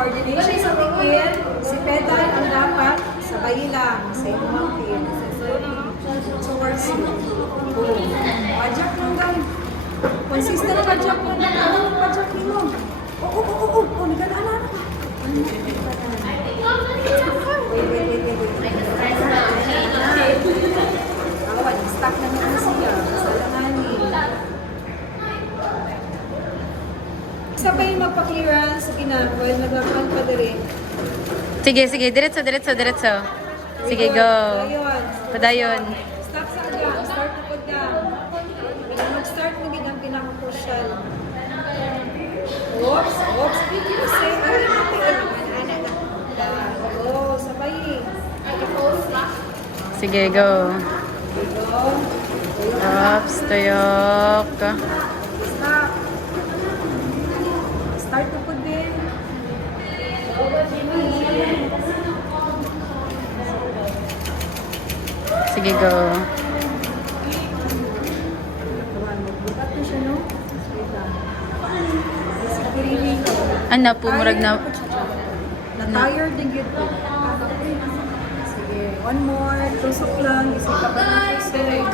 coordination sa weekend, si Pedal ang dapat sabay lang sa inyong mga team. So, works yun. Pajak lang lang. Consistent na pajak lang lang. Ano ang pajak mo? Oo, nagalaan na. Awan, stop na naman siya. Salangani. Isa pa yung magpa-clearance sa kinakol, naglapan pa rin. Sige, diretso. Sige, go. Padayon. Stop sa dyan, start na po dyan. Mag-start mo din ang pinaka-crucial. Oops. Kasi, oo, sabay. Sige, go. Ops, tuyok. Stop. Start na po din. Sige, go. Bukat na siya, no? Nakirinig ko. Ano, pumurag na. Na-tired din yun po. Sige, one more. Tusok lang. Isip ka ba na tusok?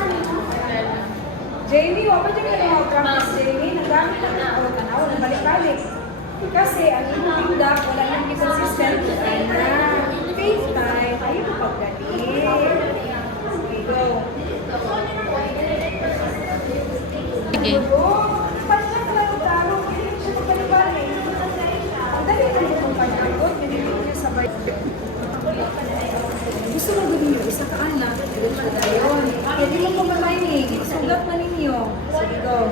Jamie, wala dyan ka na practice, Jamie. Nagamit na ako. Tanaw, nabalik-balik. Kasi ang inyong tindak, wala nang consistent. Ay na. Faith time. Ayaw mo pagdalit. Sige, go. Sige. Pagka talaga taro, hindi siya magbalibalik. Ang dali na itong pag-agot, nililip niya sa bay. Gusto mo gawin niyo, isa ka anak, ayun. Pwede mo pumalining, sulat na ninyo. Sige, go.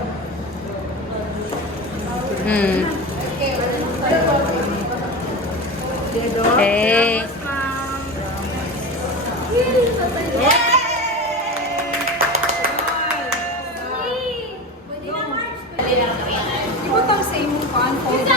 Okay. Ibutang sa imong pan, hold